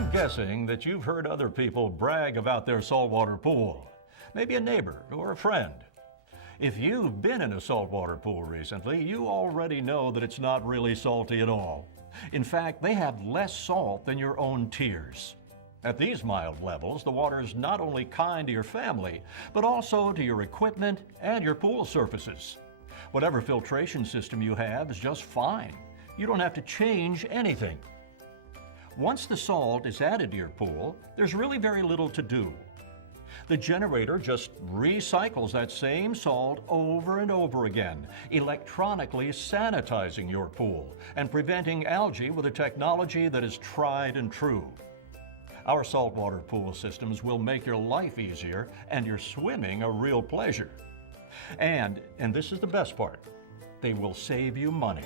I'm guessing that you've heard other people brag about their saltwater pool, maybe a neighbor or a friend. If you've been in a saltwater pool recently, you already know that it's not really salty at all. In fact, they have less salt than your own tears. At these mild levels, the water is not only kind to your family, but also to your equipment and your pool surfaces. Whatever filtration system you have is just fine. You don't have to change anything. Once the salt is added to your pool, there's really very little to do. The generator just recycles that same salt over and over again, electronically sanitizing your pool and preventing algae with a technology that is tried and true. Our saltwater pool systems will make your life easier and your swimming a real pleasure. And this is the best part, they will save you money.